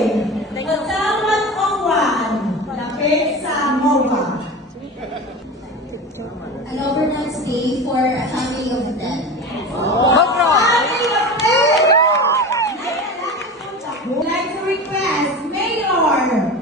Patawad Owan, lapit sa MOA. An overnight stay for a family of 10. Family of 10! I'd like to request Mayor